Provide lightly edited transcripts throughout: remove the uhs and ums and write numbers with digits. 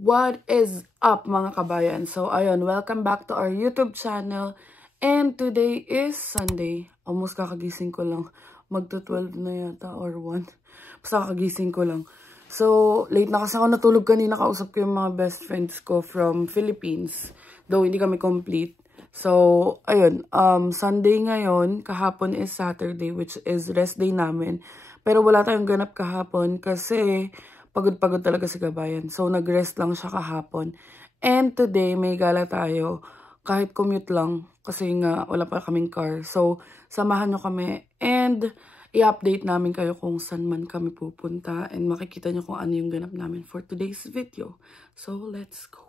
What is up mga kabayan? So ayun, welcome back to our YouTube channel. And today is Sunday. Almost kakagising ko lang. Magto-12 na yata or 1. Basta kakagising ko lang. So late na kasi ako natulog kanina. Kausap ko yung mga best friends ko from Philippines. Though hindi kami complete. So ayun, Sunday ngayon. Kahapon is Saturday, which is rest day namin. Pero wala tayong ganap kahapon kasi pagod-pagod talaga si Kabayan. So, nag-rest lang siya kahapon. And today, may gala tayo. Kahit commute lang. Kasi nga, wala pa kaming car. So, samahan nyo kami. And, i-update namin kayo kung saan man kami pupunta. And makikita nyo kung ano yung ganap namin for today's video. So, let's go.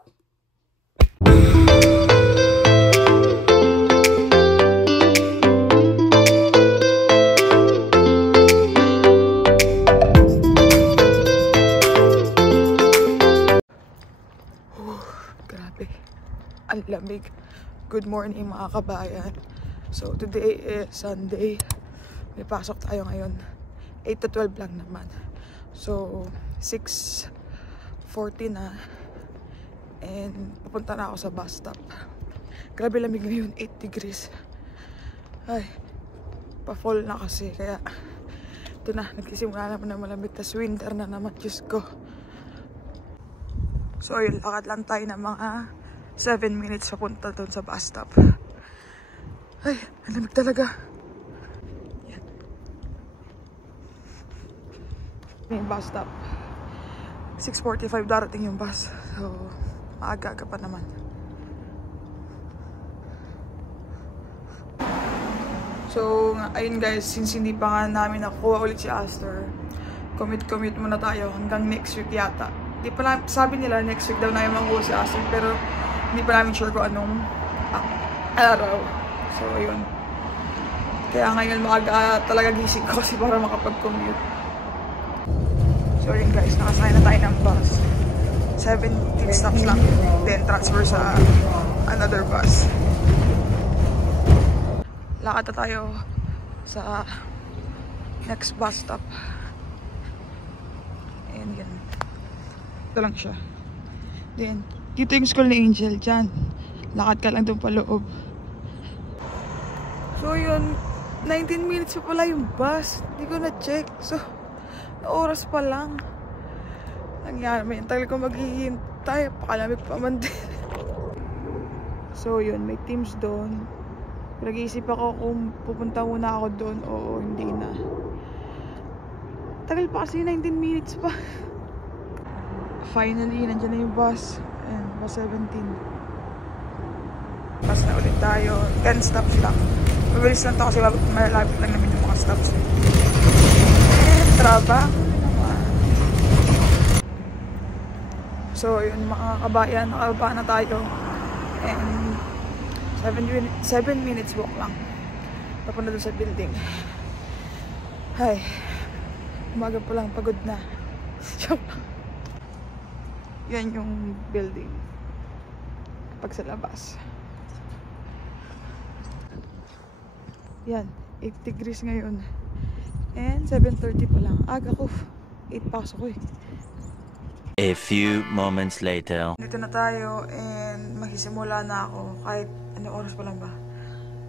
Ang lamig. Good morning mga kabayan. So today is Sunday. May pasok tayo ngayon. 8 to 12 lang naman. So 6:40 na. And pupunta na ako sa bus stop. Grabe lamig ngayon. 8 degrees. Ay, pa-fall na kasi. Kaya ito na. Nagsisimula naman na malamig. Tas winter na naman. Diyos ko. So ayun, lakad lang tayo ng mga 7 minutes papunta doon sa bus stop. Ay, ang lamig talaga. Yan. Yung bus stop. 6:45 darating yung bus. So, maaga-aga pa naman. So, ayun guys, since hindi pa nga namin nakuha ulit si Astor, commute muna tayo hanggang next week yata. Di pa na, sabi nila next week daw na yung makuha si Astor, pero hindi pa namin sure kung anong araw. So, ayun. Kaya ngayon maaga talaga gising ko kasi para makapag-commute. So, yun guys. Nakasakay na tayo ng bus. 17 stops lang. Then, transfer sa another bus. Lakad na tayo sa next bus stop. And yan. Ito lang siya. Then, dito yung school ni Angel dyan. Lakad ka lang doon pa loob. So yun, 19 minutes pa pala yung bus. Hindi ko na-check. So, oras pa lang. Nangyari, may tagal ko maghihintay. Pakalamig pa man din. So yun, may teams doon. Nag-iisip ako kung pupunta muna ako doon o hindi na. Tagal pa kasi, 19 minutes pa. Finally, nandiyan na yung bus. Ayan, bus 17. Bus na ulit tayo. 10 stops lang. Mabilis lang ito kasi malapit lang namin yung mga stops. Trabaho naman. So, yun mga kabayan. Nakababa na tayo. And 7 minutes walk lang. Papunta doon sa building. Ay, umaga pa lang, pagod na. Joke lang. Yan yung building pag sa labas. Yan, 8 degrees ngayon. And 7:30 pa lang. Aga ko. 8 pasok ko eh. A few moments later. Dito na tayo and magsisimula na ako. Kahit ano oras pa lang ba?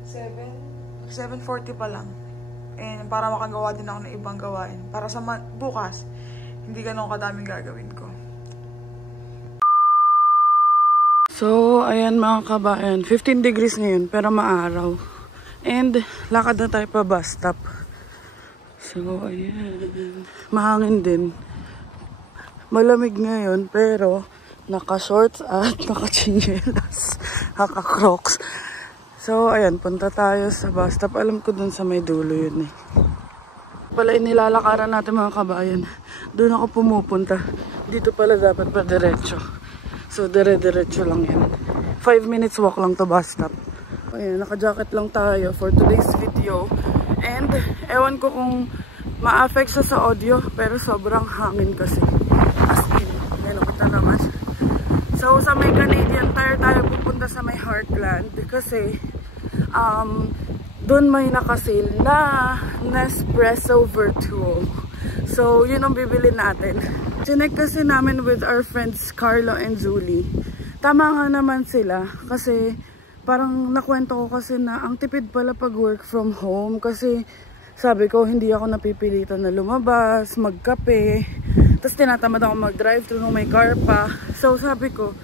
7:40 pa lang. And para makagawa din ako ng ibang gawain. Para sa bukas, hindi ganun kadaming gagawin ko. So, ayan mga kabayan. 15 degrees ngayon, pero maaraw. And, lakad na tayo pa bus stop. So, ayan. Mahangin din. Malamig ngayon, pero naka-shorts at naka-chinelas. Naka-crocs. So, ayan. Punta tayo sa bus stop. Alam ko dun sa may dulo yun eh. Pala inilalakaran natin mga kabayan. Doon ako pumupunta. Dito pala dapat pa diretso. So, dire-diretso lang yan. 5 minutes walk lang to bus stop. Ayan, naka-jacket lang tayo for today's video. And, ewan ko kung ma-affect sa audio, pero sobrang hangin kasi. As in, nilapit na naman. So, sa may Canadian Tire tayo pupunta sa may Heartland. Kasi, doon may naka-sale na Nespresso Virtuo. So, yun ang bibili natin. Chinek kasi namin with our friends Carlo and Julie. Tama nga naman sila kasi parang nakwento ko kasi na ang tipid pala pag work from home kasi sabi ko hindi ako napipilitan na lumabas, magkape, tapos tinatamad ako mag-drive through nung may car pa. So sabi ko,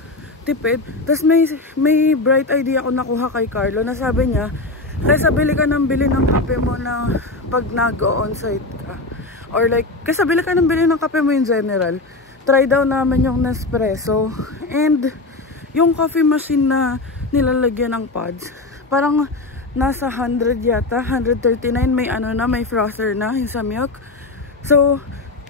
tipid. Tapos may bright idea ako nakuha kay Carlo na sabi niya, kaysa bili ka ng kape mo na pag nag-on-site ka. Or like, kaysa bili ka ng kape mo in general, try daw namin yung Nespresso. And yung coffee machine na nilalagyan ng pods, parang nasa 100 yata, 139, may ano na, may frother na yung sa milk. So,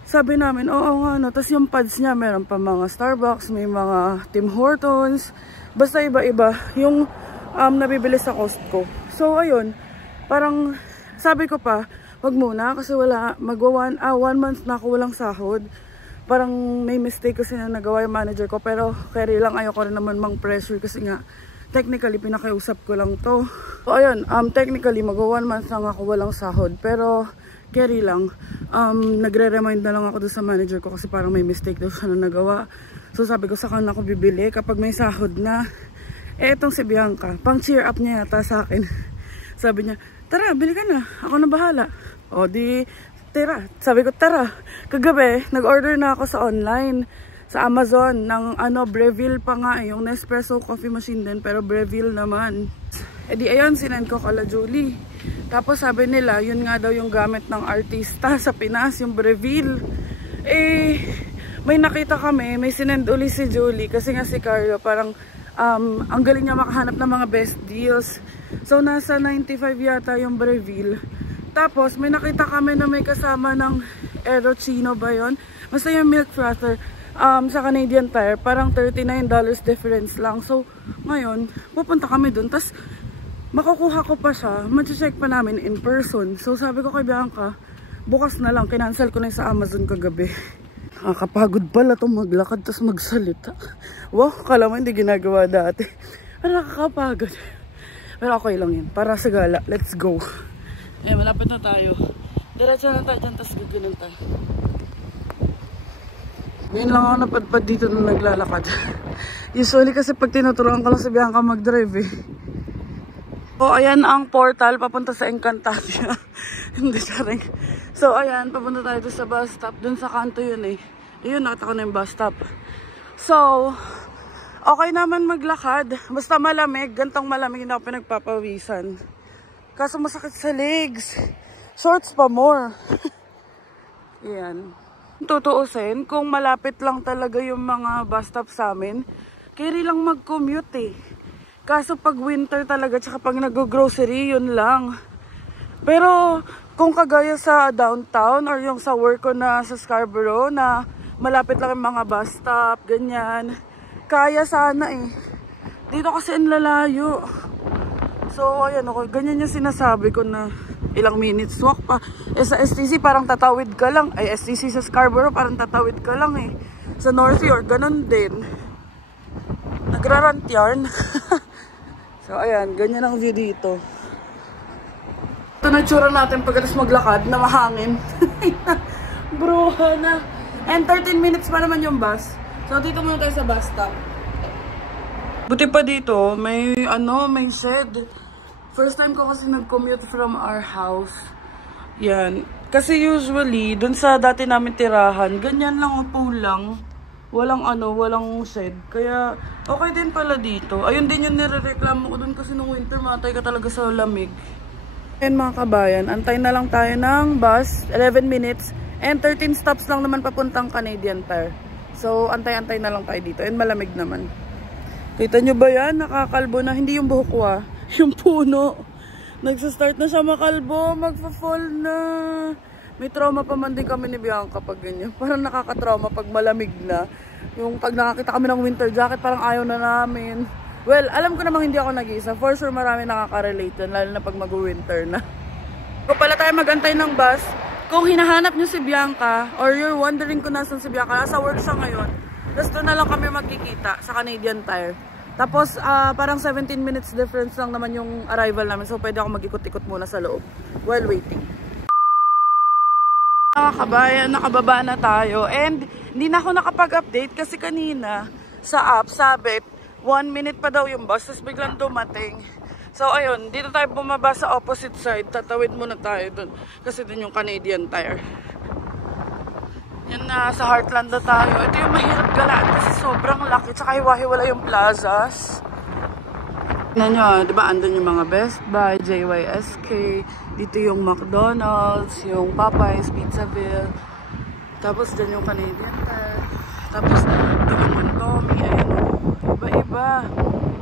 sabi namin, oo nga no. Tapos yung pods niya, meron pa mga Starbucks, may mga Tim Hortons, basta iba-iba yung nabibili sa Costco. So, ayun, parang sabi ko pa, wag muna kasi wala, one month na ako walang sahod. Parang may mistake kasi na nagawa yung manager ko, pero carry lang, ayoko rin naman mang pressure kasi nga technically pinakiusap ko lang to. So ayun, technically mag 1 month lang ako walang sahod, pero carry lang. Nagre-remind na lang ako doon sa manager ko kasi parang may mistake daw siya na nagawa. So sabi ko sa kanya ako bibili kapag may sahod na. Etong si Bianca, pang cheer up niya yata sa akin. Sabi niya, tara bili ka na, ako na bahala. O di tara, sabi ko tara. Kagabi, nag-order na ako sa online, sa Amazon, ng Breville pa nga, yung Nespresso coffee machine din, pero Breville naman. E di ayun, sinend ko kala Julie. Tapos sabi nila, yun nga daw yung gamit ng artista sa Pinas, yung Breville. Eh, may nakita kami, may sinend uli si Julie, kasi nga si Carlo, parang ang galing niya makahanap ng mga best deals. So, nasa 95 yata yung Breville. Tapos, may nakita kami na may kasama ng Aerochino ba yun? Basta yung milk frother sa Canadian Tire, parang $39 difference lang. So, ngayon, pupunta kami dun. Tapos, makukuha ko pa siya. Mag-check pa namin in person. So, sabi ko kay Bianca, bukas na lang. Kinancel ko na sa Amazon kagabi. Nakakapagod pala itong maglakad tapos magsalita. Wow, kala mo hindi ginagawa dati. Nakakapagod. Pero okay lang yun. Para sa gala. Let's go. Eh, malapit na tayo. Diretso na tayo dyan, tapos gagawin tayo. Ngayon lang ako napadpad dito nung naglalakad. Usually kasi pag tinuturuan ko lang si Bianca mag-drive eh. So, ayan ang portal papunta sa Encantadia. Hindi siya rin. So, ayan, papunta tayo sa bus stop. Dun sa kanto yun eh. Ayun, nakita ko na yung bus stop. So, okay naman maglakad. Basta malamig. Gantong malamig, hindi ako pinagpapawisan. Kaso masakit sa legs. Shorts pa more. Yan. Tutuusin, kung malapit lang talaga yung mga bus stop sa amin, carry lang mag-commute eh. Kaso pag winter talaga, tsaka pag nag-grocery, yun lang. Pero kung kagaya sa downtown or yung sa work ko na sa Scarborough na malapit lang yung mga bus stop, ganyan, kaya sana eh. Dito kasi ang lalayo. So, ayan ako, ganyan yung sinasabi ko na ilang minutes walk pa. Eh, sa STC parang tatawid ka lang. Ay, STC sa Scarborough parang tatawid ka lang eh. Sa North York, ganun din. Nagrarant yarn. So, ayan, ganyan ang view dito. Ito na tsura natin pagkatapos maglakad na mahangin. Bruha na. And 13 minutes pa naman yung bus. So, dito muna tayo sa bus stop. Buti pa dito, may shed. First time ko kasi nag-commute from our house. Yan. Kasi usually, dun sa dati namin tirahan, ganyan lang, upo lang. Walang shed. Kaya, okay din pala dito. Ayun din yung nirereklamo ko dun kasi nung winter, matay ka talaga sa lamig. And mga kabayan, antay na lang tayo ng bus, 11 minutes. And 13 stops lang naman papuntang Canadian Tire. So, antay-antay na lang tayo dito. And malamig naman. Kita nyo ba yan? Nakakalbo na. Hindi yung buhok ko ah. Yung puno. Nagsastart na siya makalbo. Magfa-fall na. May trauma pa man din kami ni Bianca pag ganyan. Parang nakakatrauma pag malamig na. Yung pag nakakita kami ng winter jacket, parang ayaw na namin. Well, alam ko namang hindi ako nag-iisa. For sure marami nakaka-relate yan. Lalo na pag mag-winter na. Kung pala tayo magantay ng bus, kung hinahanap nyo si Bianca, or you're wondering kung nasan si Bianca, nasa work siya ngayon, tapos doon na lang kami magkikita sa Canadian Tire. Tapos, parang 17 minutes difference lang naman yung arrival namin. So, pwede ako mag-ikot-ikot muna sa loob while waiting. Mga kabayan, nakababa na tayo. And hindi na ako nakapag-update kasi kanina sa app sabi 1 minute pa daw yung bus. Tapos biglang dumating. So ayun, dito tayo bumaba sa opposite side. Tatawid muna tayo dun. Kasi dun yung Canadian Tire. Yan na, sa Heartland na tayo. Ito yung mahirap galaan kasi sobrang laki. Tsaka hiwa-hiwala yung plazas. Tignan nyo, di ba andun yung mga Best Buy, JYSK. Dito yung McDonald's, yung Popeyes, Pizzaville. Tapos dyan yung Canadian Tire. Tapos dito yung Montomi. Ayan o, iba-iba.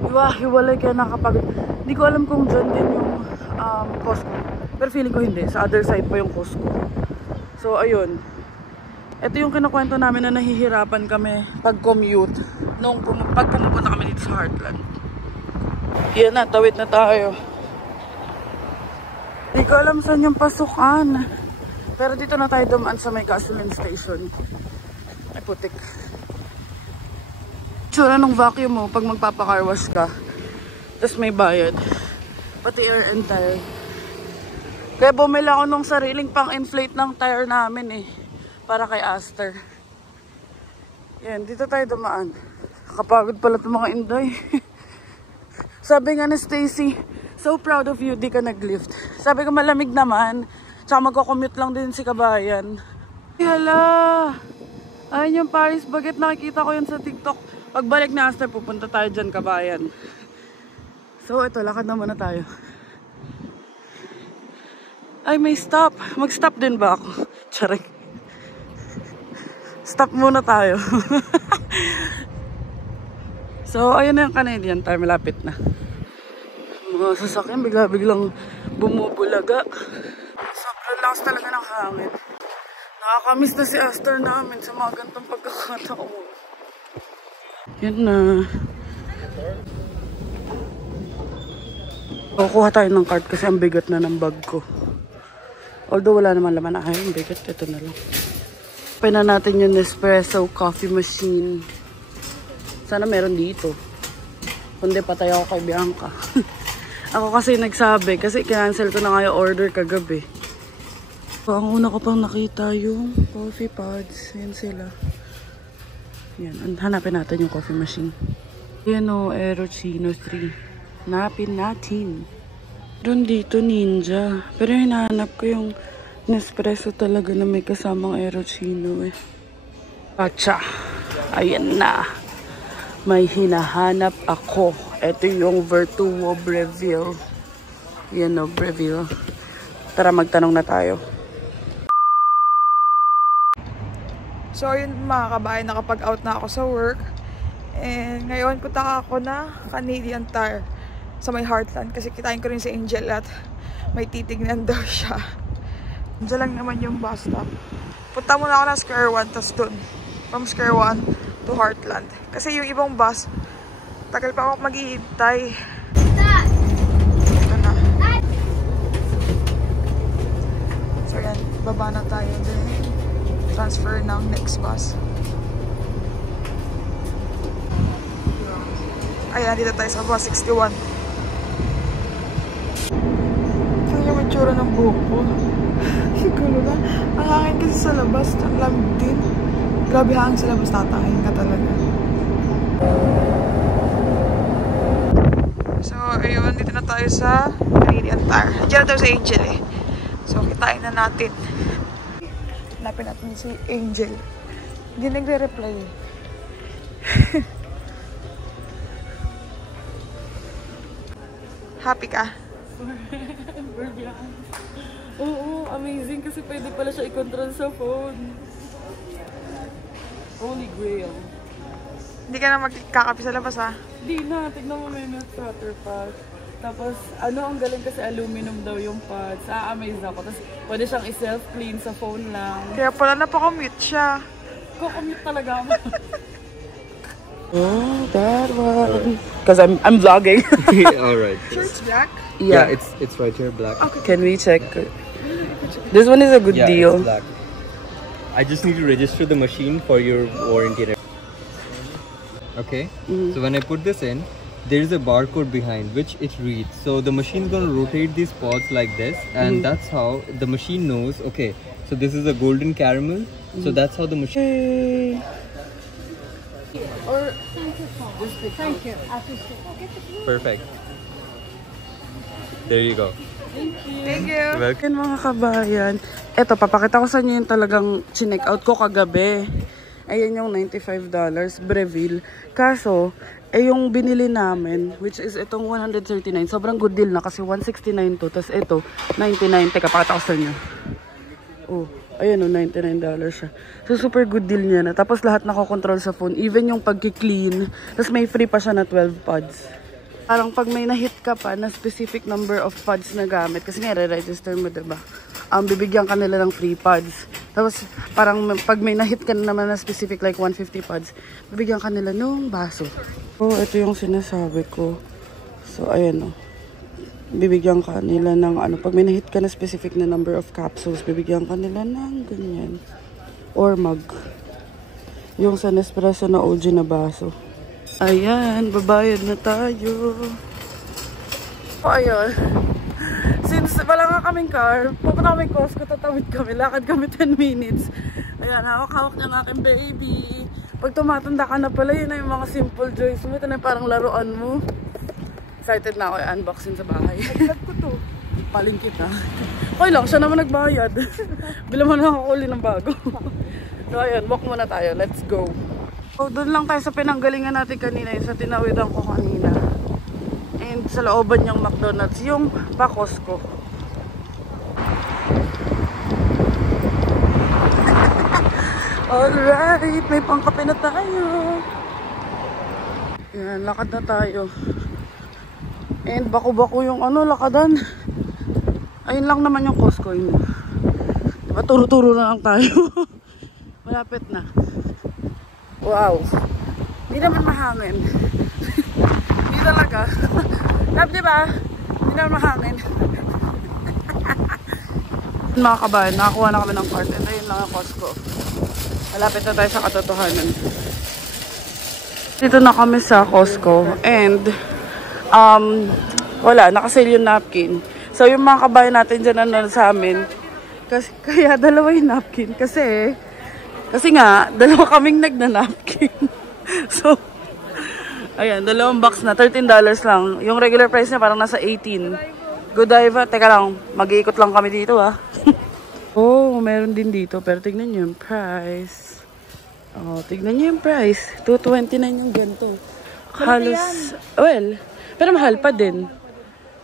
Hiwa-hiwalay kaya nakapag... Hindi ko alam kung dyan din yung Costco. Pero feeling ko hindi. Sa other side pa yung Costco. So ayun. Ito yung kinukwento namin na nahihirapan kami pag-commute nung pag pumupunta kami dito sa Heartland. Yan na, tawid na tayo. Hindi ko alam saan yung pasukan. Pero dito na tayo dumaan sa may gasoline station. Ay putik. Tsura ng vacuum mo pag magpapacar wash ka. Tapos may bayad. Pati air and tire. Kaya bumili ako nung sariling pang-inflate ng tire namin eh. Para kay Aster. Yan, dito tayo dumaan. Nakapagod pala itong mga inday. Sabi nga ni Stacy, so proud of you, di ka nag-lift. Sabi ko malamig naman. Tsaka magko-commute lang din si Kabayan. Hala! Ayun yung Paris Baguette. Nakikita ko yun sa TikTok. Pagbalik na Aster, pupunta tayo dyan, Kabayan. So ito, lakad na muna tayo. Ay, may stop. Mag-stop din ba ako? Charing. Stop muna tayo. So, ayun na yung Canadian Tire. Malapit na. Mga sasakyan, bigla-biglang bumubulaga. Sobrang lakas talaga ng hangin. Nakakamiss na si Aster namin sa mga gantong pagkakataon. Yan na. Kukuha tayo ng cart kasi ang bigat na ng bag ko. Although wala naman laman. Ay, ang bigat. Ito na lang. Pwede na natin yung Nespresso coffee machine. Sana meron dito. Kundi patay ako kay Bianca. Ako kasi nagsabi. Kasi cancel ko na nga yung order kagabi. So, ang una ko pang nakita yung coffee pods. Yan sila. Yan. Hanapin natin yung coffee machine. Yan o, Aerochino 3. Hanapin natin. Doon dito Ninja. Pero hinahanap ko yung Nespresso talaga na may kasamang Aerochino eh. Pacha. Ayan na. May hinahanap ako. Ito yung Vertuo Breville. Yan o, Breville. Tara magtanong na tayo. So yun mga kabayan, nakapag-out na ako sa work. And ngayon punta ako na Canadian Tire sa may Heartland. Kasi kitain ko rin si Angel at may titignan daw siya. Diyan lang naman yung bus stop. Punta muna ako ng Square One, tapos dun. From Square One to Heartland. Kasi yung ibang bus, tagal pa ako maghihintay. Ito na. So yan, baba na tayo din. Transfer ng next bus. Ayan, dito tayo sa bus 61. Ito yung itsura ng buhok ko. Siguro na. Ang hangin kasi sa labas. Ang lamig din. Grabe hangin sa labas. Tatangin ka talaga. So, ayun. Dito na tayo sa Canadian Tire. Diyan na tayo sa Angel eh. So, kitain na natin. Hanapin natin si Angel. Hindi nagre-reply eh. Happy ka? Oo, amazing kasi pwede pala siya i-control sa phone. Holy grail. Hindi ka na magkakapi sa labas ha? Di na, tignan mo may milk starter pack. Tapos, ang galing kasi aluminum daw yung pads. Amaze ako. Tapos, pwede siyang i-self-clean sa phone lang. Kaya pala napakommute siya. Kukommute talaga ako. Oh, that one. Because I'm vlogging. Alright. Shirt's black? Yeah, it's right here, black. Okay. Can we check? This one is a good Yeah, deal. it's black. I just need to register the machine for your warranty. Okay, so when I put this in, there's a barcode behind which it reads. So the machine's gonna rotate these pods like this, and that's how the machine knows, okay, so this is a golden caramel. So that's how the machine... Or, Thank you. Perfect. There you go. Thank you. Welcome mga kabayan. Eto, papakita ko sa inyo yung talagang chinek out ko kagabi. Ayan yung $95, Breville. Kaso, yung binili namin, which is itong 139, sobrang good deal na kasi 169 to. Tapos ito, 99. Teka, pakita ko sa inyo. Oh, ayan o, $99 siya. So, super good deal niya na. Tapos lahat nakokontrol sa phone. Even yung pagki-clean. Tapos may free pa siya na 12 pods. Parang pag may na-hit ka pa na specific number of pods na gamit, kasi nga re-register mo, diba? Bibigyan ka nila ng free pods. Tapos parang pag may na-hit ka na naman na specific like 150 pods, bibigyan ka nila ng baso. So, ito yung sinasabi ko. So, ayan o. Bibigyan ka nila ng ano, pag may na-hit ka na specific na number of capsules, bibigyan ka nila ng ganyan. Or mug. Yung sa Nespresso na OG na baso. Ayan, babayad na tayo. O, ayan. Since wala nga kaming car, pupunta kami Costco, tatawid kami, lakad kami 10 minutes. Ayan, hawak-hawak niya ng aking baby. Pag tumatanda ka na pala, yun na yung mga simple joys mo. Ito na parang laruan mo. Excited na ako i-unboxing sa bahay. Naglag ko to. Paling kita. Okay lang, siya naman nagbayad. Bila mo na ako uli ng bago. So ayan, walk muna tayo. Let's go. So, doon lang tayo sa pinanggalingan natin kanina, yung sa tinawidan ko kanina. And sa looban niyang McDonald's, yung pa Costco. Alright, may pangkape na tayo. Yan, lakad na tayo. And bako-bako yung ano, lakadan. Ayun lang naman yung Costco yun. Diba, turo-turo na lang tayo. Malapit na. Wow. Hindi naman mahangin. Hindi talaga. Love, diba? Hindi naman mahangin. Mga kabayan, nakakuha na kami ng cart. And ayun lang ang Costco. Malapit na tayo sa katotohanan. Dito na kami sa Costco. And, wala. Nakasale yung napkin. So, yung mga kabayan natin dyan na sa amin. Kaya dalawa yung napkin. Kasi nga, dalawa kaming nagna-napkin. So, ayan, dalawang box na, $13 lang. Yung regular price niya parang nasa 18. Godiva, teka lang, mag-iikot lang kami dito Oh, meron din dito, pero tignan nyo yung price. Oh, tignan nyo yung price. $2.29 yung ganito. Halos, well, pero mahal pa din.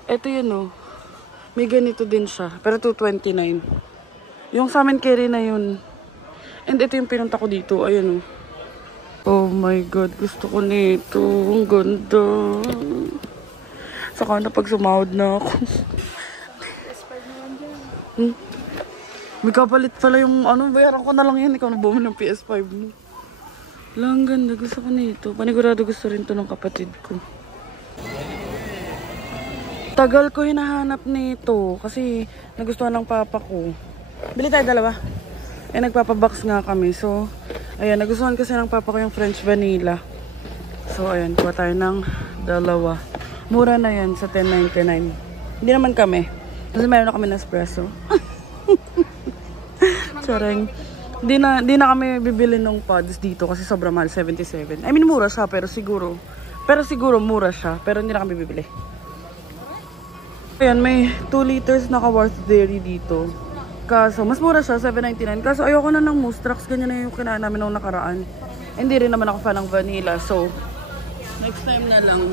Ito yun may ganito din siya, pero $2.29. Yung sa amin carry na yun. And ito yung pinunta ko dito. Ayan Oh my God. Gusto ko nito. Ang ganda. Saka na pag sumahod na ako. May kapalit pala yung bayaran ko na lang yan. Ikaw na bumili ng PS5 mo. Lang ganda. Gusto ko nito. Panigurado gusto rin to ng kapatid ko. Tagal ko hinahanap nito. Kasi nagustuhan ng papa ko. Bili tayo dalawa. Nagpapabox nga kami. So, ayan, nagustuhan kasi ng papa ko yung French vanilla. So, ayan, kuha tayo ng dalawa. Mura na yan sa $10.99. Hindi naman kami. Kasi mayroon na kami na espresso. Tsareng. Di na kami bibili ng pods dito kasi sobrang mahal, $77. I mean, mura siya, pero siguro mura siya. Pero hindi na kami bibili. Ayan, may 2 liters na ka-worth dairy dito. Kaso, mas mura siya, $7.99. Kaso, ayoko na ng Moostrax. Ganyan na yung kinain namin nung nakaraan. Hindi rin naman ako fan ng vanilla. So, next time na lang.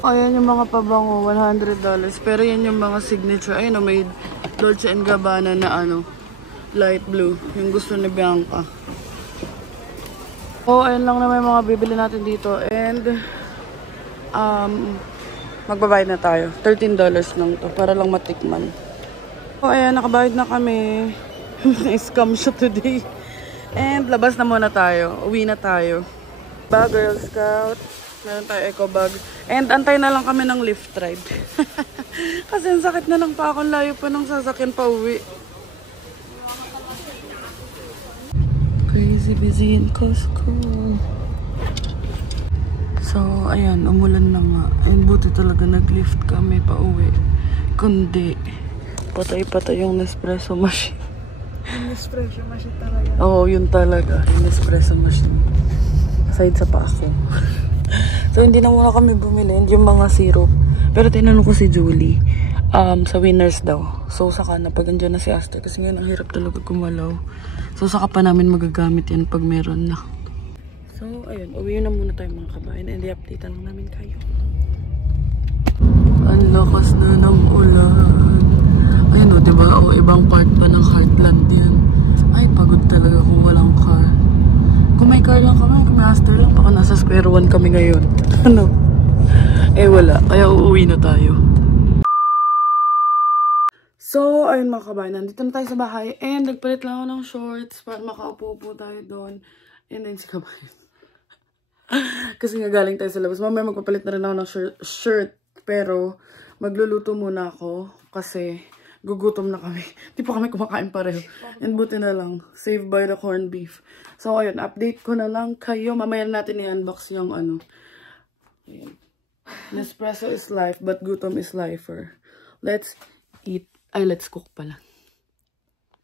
Ayan yung mga pabango, $100. Pero yan yung mga signature. Ayun, may Dolce & Gabbana na light blue. Yung gusto ni Bianca. Ayun lang naman yung mga bibili natin dito. And, magbabayad na tayo. $13 lang to para lang matikman. Ayan, nakabayad na kami. Na-scam siya today. And labas na muna tayo. Uwi na tayo. Girl Scout. Meron tayo eco bag. And antay na lang kami ng lift ride. Kasi ang sakit na lang pa ako. Layo pa ng sasakyan pa uwi. Crazy busy in Costco. So, ayan, umulan na nga. And buti talaga nag-lift kami pa uwi. Kundi, patay-patay yung Nespresso machine. Yung Nespresso machine talaga. Oo, yun talaga. Yung Nespresso machine. Aside sa pa ako. So, hindi na muna kami bumili. Yung mga syrup. Pero tinanong ko si Julie. Sa Winners daw. So, saka na pag andyan na si Aster. Kasi ngayon, ang hirap talaga gumalaw. So, saka pa namin magagamit yan pag meron na. So, ayun. Uwi na muna tayo mga kabayan. And i-update lang namin kayo. Ang lakas na ng ulan. Ayun o, diba? O, ibang part pa ng Heartland yan. Ay, pagod talaga kung walang car. Kung may car lang kami, kung may Aster lang, baka nasa square one kami ngayon. Ano? Eh, wala. Kaya uuwi na tayo. So, ayun mga kabayan, nandito na tayo sa bahay and nagpalit lang ako ng shorts para makaupo po tayo doon. And then si kabayan. Kasi nga galing tayo sa labas. Mamaya magpapalit na rin ako ng shirt. Pero magluluto muna ako kasi gugutom na kami. Di pa kami kumakain pareho. And buti na lang, saved by the corned beef. So, ayun, update ko na lang kayo. Mamaya natin i-unbox yung ano. Ayun. Nespresso is life, but gutom is lifer. Let's eat. Ay, let's cook pala.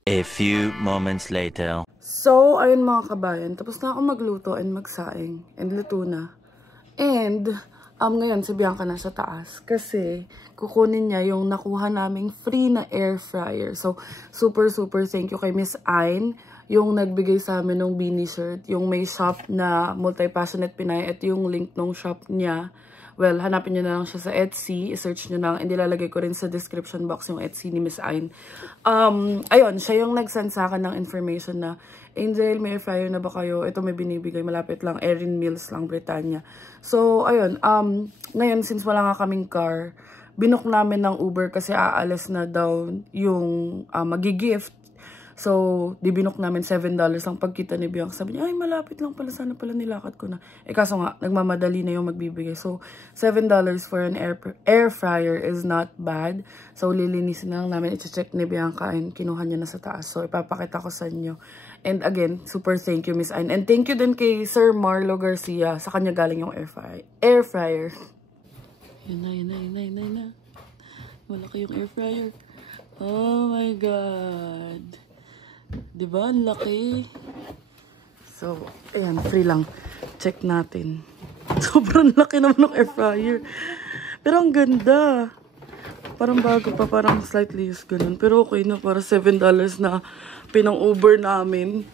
A few moments later. So, ayun mga kabayan. Tapos na ako magluto and magsaing. And luto na. And, ngayon si Bianca na sa taas. Kasi, kukunin niya yung nakuha naming free na air fryer. So, super thank you kay Miss Ayn. Yung nagbigay sa amin ng beanie shirt. Yung may shop na Multi-Passionate Pinay. At yung link ng shop niya. Well, hanapin nyo na lang siya sa Etsy. I-search nyo na lang. And ilalagay ko rin sa description box yung Etsy ni Miss Ayn. Ayun, siya yung nag-send sa akin ng information na, Angel, may air fryer na ba kayo? Ito may binibigay. Malapit lang. Erin Mills lang, Britannia. So, ayun. Ngayon, since wala nga kaming car, binook namin ng Uber kasi aalis na daw yung magi-gift. So, di binok namin $7 ang pagkita ni Bianca. Sabi niya, ay malapit lang pala. Sana pala nilakad ko na. Eh kaso nga, nagmamadali na yung magbibigay. So, $7 for an air fryer is not bad. So, lilinisin na lang namin. I-check ni Bianca and kinuha niya na sa taas. So, ipapakita ko sa inyo. And again, super thank you, Miss Ayn. And thank you din kay Sir Marlo Garcia. Sa kanya galing yung air fryer. Yun na. Malaki yung air fryer. Oh my God. Diba? Ang laki. So, ayan. Free lang. Check natin. Sobrang laki naman ng air fryer. Pero ang ganda. Parang bago pa. Parang slightly used ganun. Pero okay na. Para $7 na pinang-Uber namin.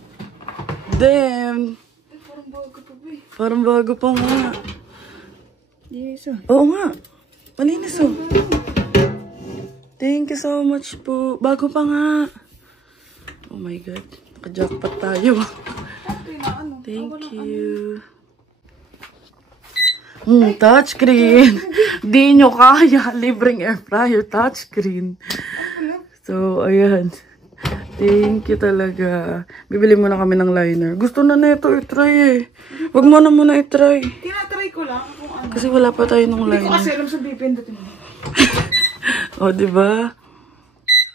Damn! Parang bago pa ba eh. Parang bago pa nga. Yes, Oo nga. Malinis oh. Thank you so much po. Bago pa nga. Oh my God. Naka-jackpot tayo. Thank you. Touchscreen. Di nyo kaya. Libreng air fryer. Touchscreen. So, ayan. Thank you talaga. Bibili muna kami ng liner. Gusto na neto i-try eh. Wag mo na muna i-try. Tinatry ko lang kung ano. Kasi wala pa tayo ng Hindi ko liner. kasi alam sa bipindutin mo. O, diba?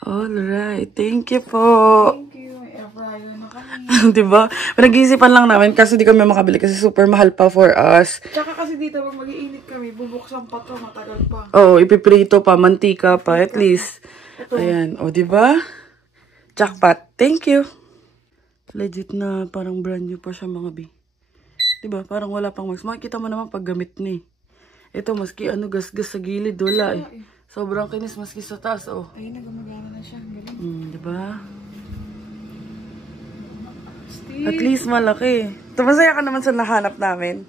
Alright. Thank you po. Thank you. May air fryer na kami. Diba? Pinag-iisipan lang namin kasi di kami makabili kasi super mahal pa for us. Tsaka kasi dito, pag mag-iinit kami, bubuksan pa to, matagal pa. Oh, ipiprito pa, mantika pa, at least. Ayan. O, diba? Jackpot. Thank you. Legit na parang brand new pa siya mga B. Diba? Parang wala pang marks. Makikita mo naman pag gamit ni. Ito, maski ano, gas-gas sa gilid, wala eh. Sobrang kinis maski sa taas, oh. Ayun, nagumagana na siya. Galing. Diba? Steve. At least malaki. Masaya ka naman sa nahanap namin.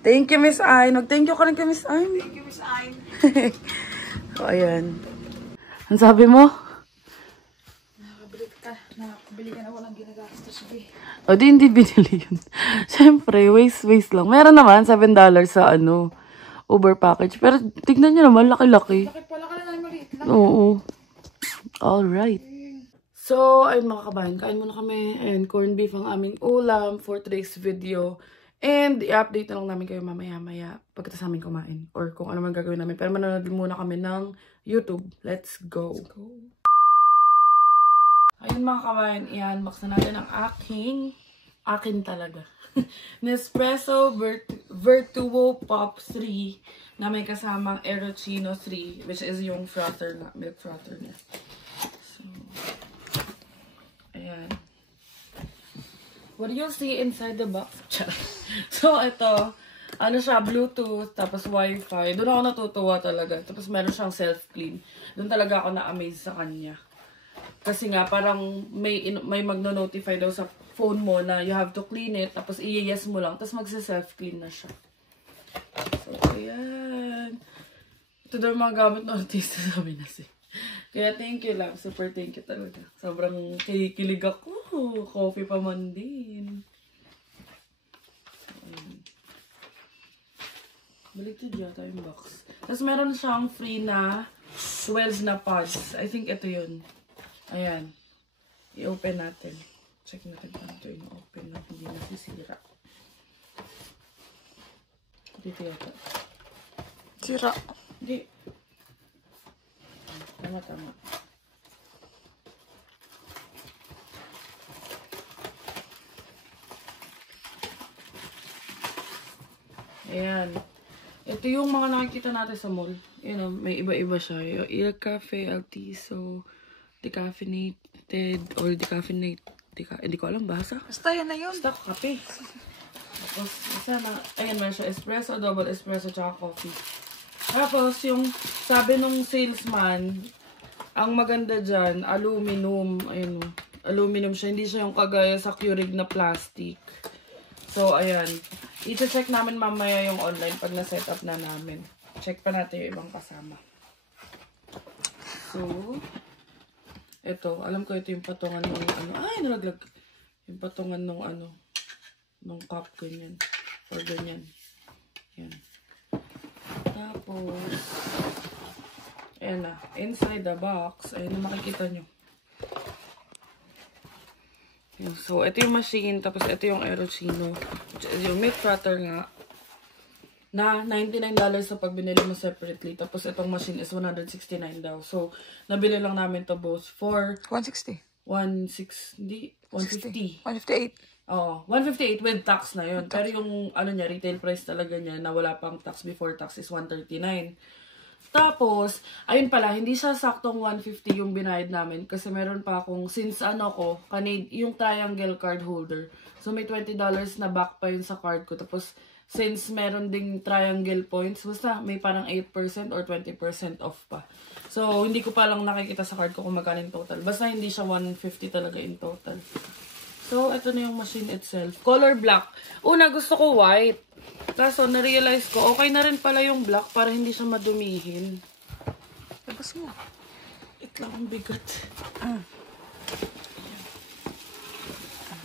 Thank you, Miss Ayn. Thank you ka rin kay Miss Ayn. Thank you, Miss Ayn. So, ayan. Ang sabi mo? Nakakabili ka na walang ginagastos. O, di hindi binili yun. Siyempre, waste lang. Meron naman, $7 sa ano, Uber package. Pero, tignan nyo naman, laki-laki. Bakit pala ka na maliit lang? Oo. Alright. So, ayun mga kabayan, kain muna kami. And corned beef ang aming ulam for today's video. And, i-update na lang namin kayo mamaya-maya pagkatapos namin kumain. Or kung ano man gagawin namin. Pero manonood muna kami ng YouTube. Let's go. Ayun mga kabayan, i-unbox na natin ang aking akin talaga. Nespresso Vertuo Pop 3 na may kasamang Aerochino 3, which is yung frother na, milk frother niya. So, ayan. What do you see inside the box? So, ito, ano siya, Bluetooth, tapos Wi-Fi. Doon ako natutuwa talaga. Tapos meron siyang self-clean. Doon talaga ako na-amaze sa kanya. Kasi nga, parang may magno-notify daw sa phone mo na you have to clean it. Tapos i-yes mo lang. Tapos magsa-self-clean na siya. So, ayan. Ito daw mga gamit ng artista sabi na si. Kaya thank you, love. Super thank you talaga. Sobrang kikilig ako. Coffee pa man din. Baliktad yata yung box. Tapos meron siyang free na Wells na pods. I think ito yun. Ayan. I-open natin. Check natin kung ito yung open na hindi nasisira. Dito yata. Sira. Hindi. Tama. Ayan. Ito yung mga nakikita natin sa mall. You know, may iba-iba siya. Yung Il Cafe, Altiso, decaffeinated, or decaffeinated. Hindi ko alam basa. Basta yan na yun. Basta kape. Tapos, sana, ayan, meron siya espresso, double espresso, tsaka coffee. Tapos, yung sabi nung salesman, ang maganda dyan, aluminum. Ayun, aluminum siya. Hindi siya yung kagaya sa Keurig na plastic. So, ayan. I-check namin mamaya yung online pag na-set up na namin. Check pa natin yung ibang kasama. So, ito. Alam ko ito yung patungan ng ano. Ay, nalaglag. Yung patungan ng ano. Ng cup, ganyan. Or ganyan. Yan. Tapos, ayan na. Inside the box, ayan na makikita nyo. Ayan. So, ito yung machine. Tapos, ito yung Aerochino. Yung milk frother nga. Na $99 sa pag binili mo separately. Tapos, itong machine is $169 daw. So, nabili lang namin to both for $160. 150. 158. Oo, 158 with tax na yun. Pero yung ano niya, retail price talaga niya na wala pang tax before tax is 139. Tapos, ayun pala, hindi siya saktong 150 yung binayad namin kasi meron pa akong, since ano ko, yung triangle card holder. So, may $20 na back pa yun sa card ko. Tapos, since meron ding triangle points, basta may parang 8% or 20% off pa. So, hindi ko pa lang nakikita sa card ko kung magkano yung total. Basta hindi siya 150 talaga in total. So, ito na yung machine itself. Color black. Una, gusto ko white. Kaso, na-realize ko, okay na rin pala yung black para hindi siya madumihin. Labas mo. Ito lang ang bigat.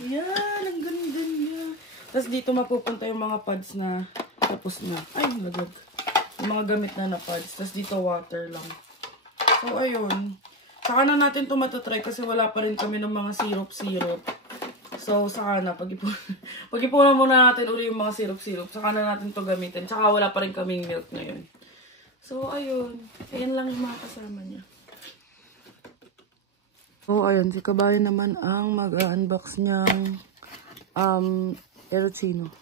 Yan, ang ganda niya. Tapos dito mapupunta yung mga pads na tapos na. Ay, nalaglag. Yung mga gamit na pads. Tapos dito water lang. So, ayun. Saka na natin ito matatry kasi wala pa rin kami ng mga syrup-syrup. So, saka na. Pag-ipunan muna natin uli yung mga syrup-syrup. Saka na natin ito gamitin. Saka wala pa rin kaming milk ngayon. So, ayun. Ayan lang yung mga kasama niya. So, ayun. Si Kabayan naman ang mag-unbox niyang Aerochino.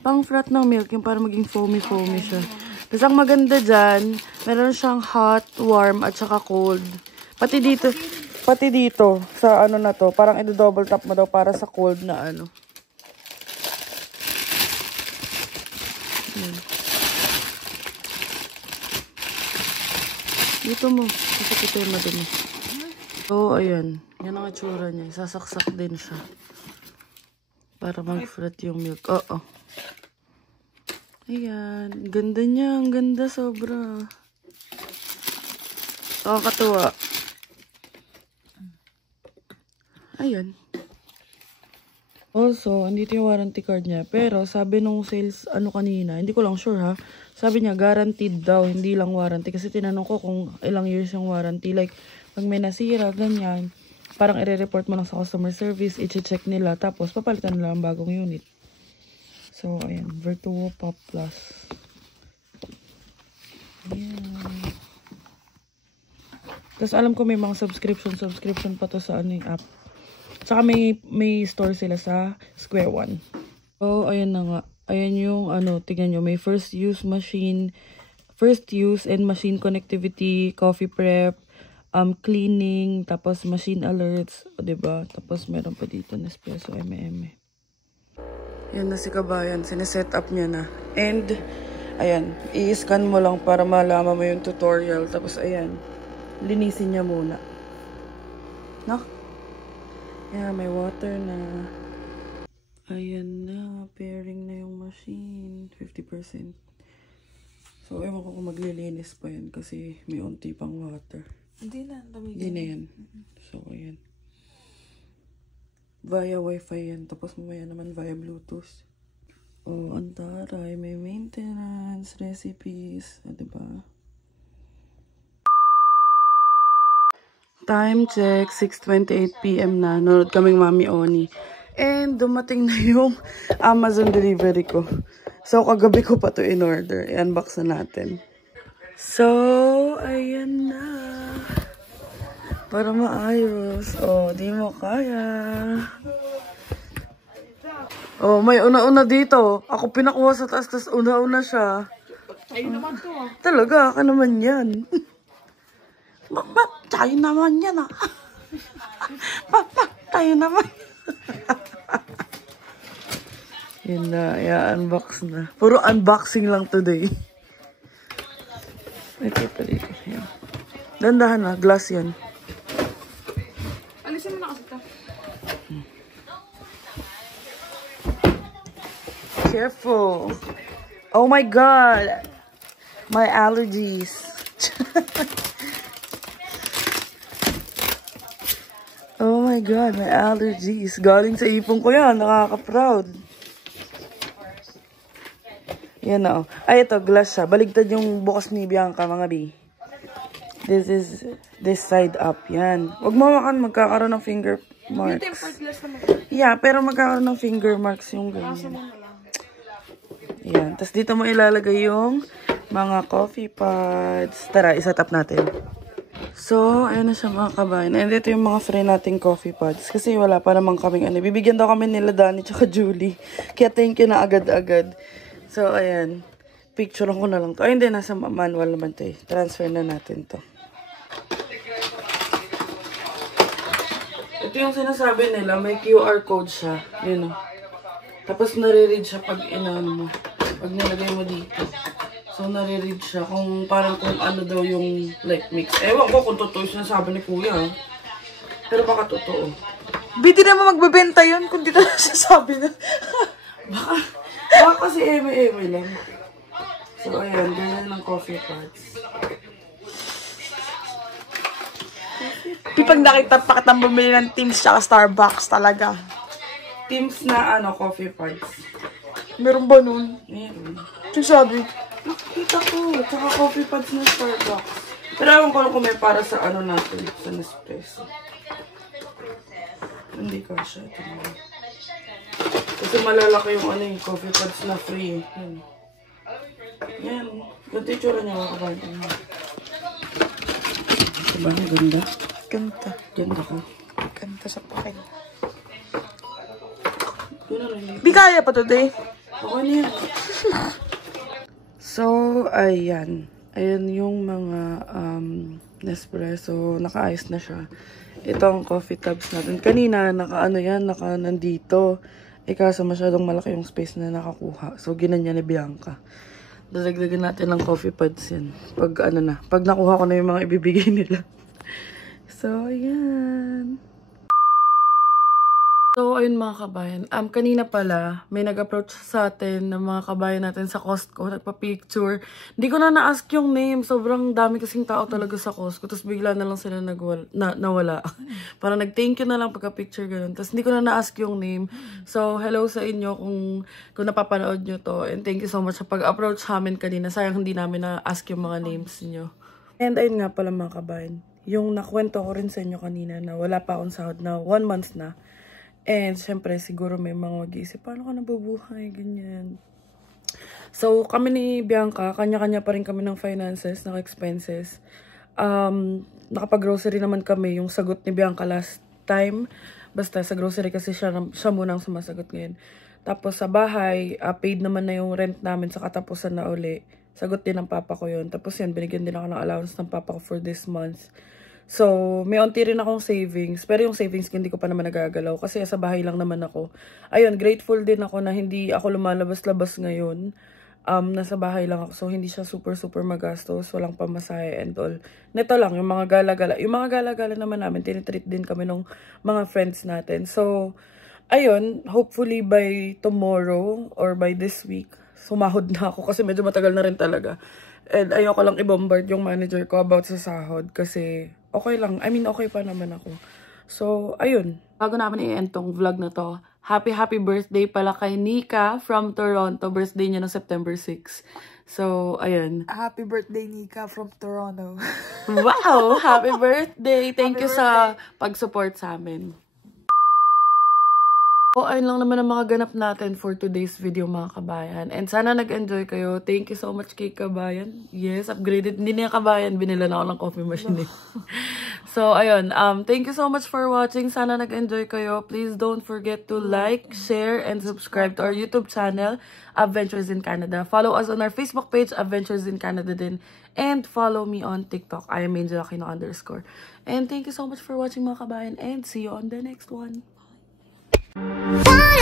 Pang frat ng milk. Yung para maging foamy-foamy siya. Tapos, ang maganda dyan, meron siyang hot, warm, at saka cold. Pati dito, sa ano na to, parang i-double tap mo daw para sa cold na ano. Dito mo, kasi ito yung madumi. So, ayan. Yan ang itsura niya. Sasaksak din siya. Para mag-frat yung milk. Oo. Ayan. Ganda niya. Ang ganda sobra. Nakakatuwa. Ayan. Also, andito yung warranty card niya. Pero, sabi nung sales, ano kanina, hindi ko lang sure ha. Sabi niya, guaranteed daw, hindi lang warranty. Kasi tinanong ko kung ilang years yung warranty. Like, pag may nasira, ganyan, parang i-report mo lang sa customer service, i-check nila, tapos papalitan nila ang bagong unit. So, ayan, Vertuo Pop Plus. Ayan. Tapos, alam ko may mga subscription pa to sa ano yung app. Tsaka may store sila sa Square One. So, ayan na nga. Ayan yung tingnan nyo. May first use and machine connectivity, coffee prep, cleaning, tapos machine alerts, o diba? Tapos meron pa dito Nespresso M&M. Yan na si kabayan. Sineset up niya na. And, ayan. I-scan mo lang para malaman mo yung tutorial. Tapos, ayan. Linisin niya muna. No? Yeah, may water na. Ayan na. Pairing na yung machine. 50%. So, ewan ko kung maglilinis pa yan kasi may unti pang water. Hindi na. Hindi na yan. So, ayan. Via Wi-Fi yan. Tapos mamaya naman via Bluetooth. Oh, ang taray. May maintenance, recipes. Diba? Time check. 6:28 PM na. Nanood kaming Mami Oni. And dumating na yung Amazon delivery ko. So, kagabi ko pa to in order. I-unbox na natin. So, ayan na. Para maayos. Oh, di mo kaya. Oh, may una-una dito. Ako pinakuha sa taas, tas una-una siya. Tayo naman to. Talaga, ka naman yan. Tayo naman yan ah. Tayo naman. Yun na, i-unbox na. Puro unboxing lang today. Ito pa dito. Dandahan na, glass yan. Alisin mo na kasi ito. Careful. Oh my god. My allergies. Oh my god, my allergies. Galing sa ipon ko yan. Nakaka-proud. Yan na, oh. Ay, ito, glass siya. Baligtad yung bukas ni Bianca, mga B. This is this side up. Yan. Huwag mawakan, magkakaroon ng finger marks. Yeah, pero magkakaroon ng finger marks yung ganyan. Yan. Tapos dito mo ilalagay yung mga coffee pods. Tara, iset up natin. So, ayan na siya mga kabayan. And ito yung mga free nating coffee pods. Kasi wala pa naman kaming ano. Bibigyan daw kami nila Dani tsaka Julie. Kaya thank you na agad-agad. So, ayan. Picture ko na lang to. Ay, hindi. Nasa manual naman to eh. Transfer na natin to. Ito yung sinasabi nila. May QR code siya. Yun o. Tapos nare-read siya pag inano mo. Pag nilagay mo dito. So, nare-read siya kung parang kung ano daw yung like mix. Ewan ko kung totoo yung sinasabi ni Kuya. Pero baka totoo. Biti naman magbebenta yun kung dito sasabi na. Baka kasi eme-eme lang. So, ayan. Ganyan ng coffee pods. Pag nakita pa kitang bumili ng Teams tsaka Starbucks talaga. Teams na coffee pods. Meron ba nun? Meron. Sabi. Nakita ko. Tsaka coffee pods ng Starbucks. Pero ewan ko lang kung may para sa ano natin. Sa Nespresso. Hindi ka siya. Ito naman. Kasi malalaki yung ano yung coffee pods na free. Yan. Yan. Ganito yung tsura niya mga kabayan. Diba? Ganda. Ganda. Ganda ko. Ganda sa pakin. Yun na lang. Di kaya pa today. Ako niya. So, ayan. Ayan yung mga Nespresso. Nakaayos na siya. Ito ang coffee tubs natin. Kanina, nandito. Kaso masyadong malaki yung space na nakakuha. So, ginanya ni Bianca. Dadagdagan natin ng coffee pads yan. Pag nakuha ko na yung mga ibibigay nila. So, ayan. So, ayun mga kabayan. Kanina pala, may nag-approach sa atin ng mga kabayan natin sa Costco. Nagpa-picture. Hindi ko na na-ask yung name. Sobrang dami kasing tao talaga sa Costco. Tapos bigla na lang sila nawala. Para nag-thank you na lang pagka-picture ganun. Tapos hindi ko na na-ask yung name. So, hello sa inyo kung napapanood nyo to. And thank you so much sa pag-approach namin kanina. Sayang hindi namin na-ask yung mga names nyo. And ayun nga pala mga kabayan. Yung nakwento ko rin sa inyo kanina na wala pa akong sahod na 1 month na. And, syempre, siguro may mga mag-iisip, paano ka nabubuhay, ganyan. So, kami ni Bianca, kanya-kanya pa rin kami ng finances, ng expenses. Nakapag-grocery naman kami, yung sagot ni Bianca last time. Basta sa grocery kasi siya munang sumasagot ngayon. Tapos sa bahay, paid naman na yung rent namin sa katapusan na uli. Sagot din ng papa ko yun. Tapos yan, binigyan din ako ng allowance ng papa ko for this month. So, may onti rin akong savings. Pero yung savings ko hindi ko pa naman nagagalaw. Kasi sa bahay lang naman ako. Ayun, grateful din ako na hindi ako lumalabas-labas ngayon. Nasa bahay lang ako. So, hindi siya super magastos. Walang pamasahe and all. Neto lang, yung mga gala-gala. Yung mga gala-gala naman namin, tinitreat din kami ng mga friends natin. So, ayun, hopefully by tomorrow or by this week, sumahod na ako kasi medyo matagal na rin talaga. And ayoko lang i-bombard yung manager ko about sa sahod kasi okay lang. I mean, okay pa naman ako. So, ayun. Bago namin i-end tong vlog na to, happy birthday pala kay Nika from Toronto. Birthday niya no September 6. So, ayun. Happy birthday, Nika from Toronto. Wow! Happy birthday! Thank you sa pag-support sa amin. So, ayun lang naman ang mga ganap natin for today's video mga kabayan. And sana nag-enjoy kayo. Thank you so much kay Kabayan. Yes, upgraded. Hindi niya Kabayan. Binila na ako ng coffee machine eh. So, ayun. Thank you so much for watching. Sana nag-enjoy kayo. Please don't forget to like, share, and subscribe to our YouTube channel, Adventures in Canada. Follow us on our Facebook page, Adventures in Canada din. And follow me on TikTok. I am Angel Aquino _ And thank you so much for watching mga kabayan. And see you on the next one. Bye!